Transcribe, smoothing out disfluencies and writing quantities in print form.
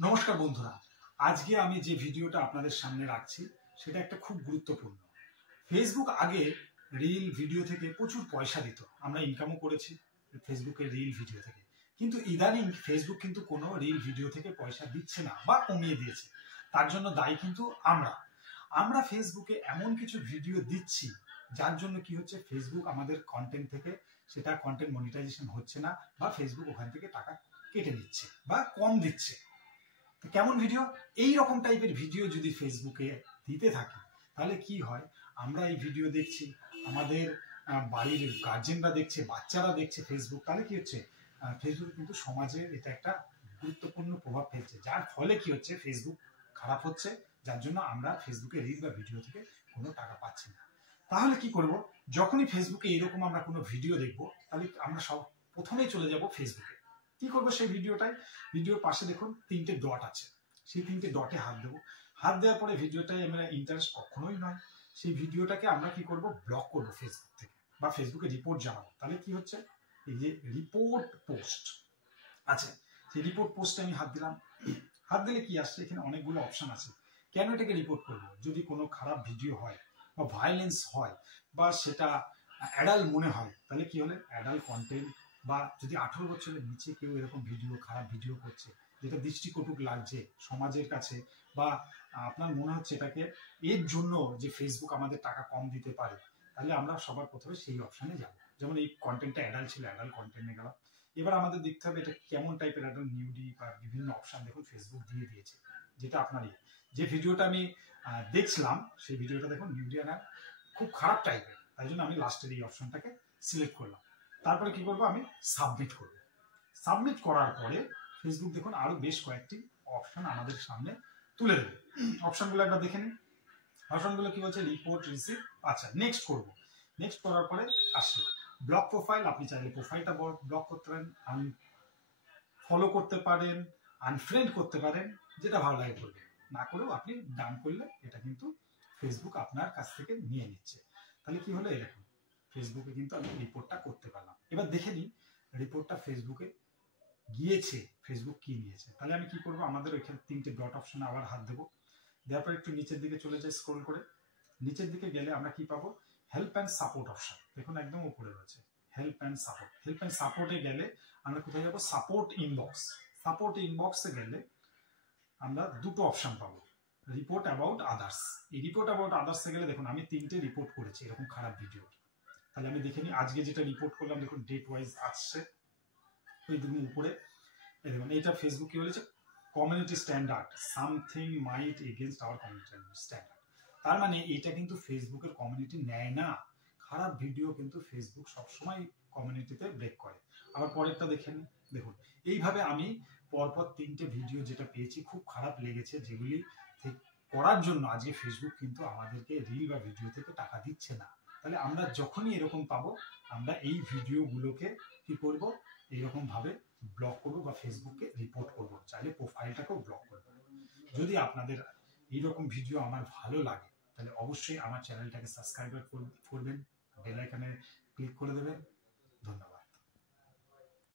নমস্কার বন্ধুরা, আজকে আমি যে ভিডিওটা আপনাদের সামনে রাখছি সেটা একটা খুব গুরুত্বপূর্ণ। ফেসবুক আগে রিল ভিডিও থেকে প্রচুর পয়সা দিত, আমরা ইনকামও করেছি ফেসবুকের রিল ভিডিও থেকে। কিন্তু ইদানিং ফেসবুক কিন্তু কোনো রিল ভিডিও থেকে পয়সা দিচ্ছে না বা কমিয়ে দিয়েছে। তার জন্য দায়ী কিন্তু আমরা ফেসবুকে এমন কিছু ভিডিও দিচ্ছি যার জন্য কি হচ্ছে, ফেসবুক আমাদের কন্টেন্ট থেকে সেটা কন্টেন্ট মনিটাইজেশন হচ্ছে না বা ফেসবুক ওখান থেকে টাকা কেটে নিচ্ছে বা কম দিচ্ছে। কেমন ভিডিও? এই রকম টাইপের ভিডিও যদি ফেসবুকে দিতে থাকি তাহলে কি হয়, আমরা এই ভিডিও দেখছি, আমাদের বাড়ির গার্জেনরা দেখছে, বাচ্চারা দেখছে ফেসবুক, তাহলে কি হচ্ছে, ফেসবুক কিন্তু সমাজে এটা একটা গুরুত্বপূর্ণ প্রভাব ফেলছে, যার ফলে কি হচ্ছে ফেসবুক খারাপ হচ্ছে, যার জন্য আমরা ফেসবুকে রিল বা ভিডিও থেকে কোনো টাকা পাচ্ছি না। তাহলে কি করব, যখনই ফেসবুকে এরকম আমরা কোনো ভিডিও দেখব তাহলে আমরা সব প্রথমেই চলে যাব ফেসবুকে। কি করবো সেই ভিডিওর পাশে দেখুন তিনটে ডট আছে, সেই তিনটে ডটে হাত দেবো। হাত দেওয়ার পরে ভিডিওটাই আমরা ইন্টারেস্ট কখনোই নয়, সেই ভিডিওটাকে আমরা কি করব, ব্লক করবো ফেসবুক থেকে বা ফেসবুকে রিপোর্ট জানাবো। তাহলে কি হচ্ছে, এই যে রিপোর্ট পোস্ট আছে, সেই রিপোর্ট পোস্টে আমি হাত দিলাম। হাত দিলে কি আসছে, এখানে অনেকগুলো অপশন আছে। কেন এটাকে রিপোর্ট করবো? যদি কোনো খারাপ ভিডিও হয় বা ভায়োলেন্স হয় বা সেটা অ্যাডাল্ট মনে হয়, তাহলে কি হলে অ্যাডাল্ট কন্টেন্ট বা যদি 18 বছরের নিচে কেউ এরকম খারাপ ভিডিও করছে যেটা দৃষ্টিকটুক লাগছে সমাজের কাছে, বা আপনার মনে হচ্ছে এটাকে এর জন্য যে ফেসবুক আমাদের টাকা কম দিতে পারে, তাহলে আমরা সবার প্রথমে সেই অপশানে যাব। যেমন এই কন্টেন্টটা অ্যাডাল্ট ছিল, অ্যাডাল্ট কন্টেন্টে গেলাম। এবার আমাদের দেখতে হবে এটা কেমন টাইপের অ্যাডাল্ট, নিউডি বা বিভিন্ন অপশান দেখুন ফেসবুক দিয়ে দিয়েছে, যেটা আপনার যে ভিডিওটা আমি দেখছিলাম সেই ভিডিওটা দেখুন নিউডি আর খুব খারাপ টাইপের, তাই জন্য আমি লাস্টের এই অপশনটাকে সিলেক্ট করলাম। তারপরে কি করবো, আমি সাবমিট করব। সাবমিট করার পরে ফেসবুক দেখুন আরো বেশ কয়েকটি অপশন আমাদের সামনে তুলে দেবে। অপশনগুলো একবার দেখে নিন। অপশনগুলো কি বলছে, রিপোর্ট, রিসিভ। আচ্ছা, নেক্সট করব। নেক্সট করার পরে আসছে ব্লক প্রোফাইল। আপনি চাইলে প্রোফাইলটা ব্লক করতে পারেন, ফলো করতে পারেন, আনফ্রেন্ড করতে পারেন, যেটা ভালো লাগে করবেন। না করেও আপনি ডান করলে এটা কিন্তু ফেসবুক আপনার কাছ থেকে নিয়ে নিচ্ছে। তাহলে কি হলো, এরকম ফেসবুকে কিন্তু আমি রিপোর্টটা করতে পারলাম। এবার দেখে নিই রিপোর্টটা ফেসবুকে গিয়েছে, ফেসবুক কি নিয়েছে। তাহলে আমি কি করব, আমাদের ওইখানে তিনটে ডট অপশনে আবার হাত দেবো। দেওয়ার পর একটু নিচের দিকে চলে যাই, স্ক্রল করে নিচের দিকে গেলে আমরা কি পাবো, হেল্প অ্যান্ড সাপোর্ট অপশন দেখুন একদম উপরে রয়েছে, help and support. Help and সাপোর্টে গেলে আমরা কোথায় যাবো, সাপোর্ট ইনবক্স। সাপোর্ট ইনবক্সে গেলে আমরা দুটো অপশন পাবো, রিপোর্ট অ্যাবাউট আদার্স। এই রিপোর্ট অ্যাবাউট আদার্সে গেলে দেখুন আমি তিনটে রিপোর্ট করেছি এরকম খারাপ ভিডিও। তাহলে আমি দেখে নিই আজকে যেটা রিপোর্ট করলাম, দেখুন ডেট ওয়াইজ আসছে ওই দেখুন উপরে। এই দেখুন এইটা ফেসবুক কি বলেছে, community standard, something might against our community standard. তার মানে এটা কিন্তু ফেসবুকের কমিউনিটি নেয় না, খারাপ ভিডিও কিন্তু ফেসবুক সবসময় কমিউনিটিতে ব্রেক করে। আবার পরেরটা দেখেন, দেখুন এইভাবে আমি পরপর তিনটে ভিডিও যেটা পেয়েছি খুব খারাপ লেগেছে, যেগুলি করার জন্য আজকে ফেসবুক কিন্তু আমাদেরকে রিল বা ভিডিও থেকে টাকা দিচ্ছে না। তাহলে আমরা যখনই এরকম পাবো আমরা এই ভিডিওগুলোকে কি করব, এইরকম ভাবে ব্লক করবো বা ফেসবুককে রিপোর্ট করব, চাইলে প্রোফাইলটাকেও ব্লক করবো। যদি আপনাদের এইরকম ভিডিও আমার ভালো লাগে তাহলে অবশ্যই আমার চ্যানেলটাকে সাবস্ক্রাইব করবেন, বেল আইকনে ক্লিক করে দেবেন। ধন্যবাদ।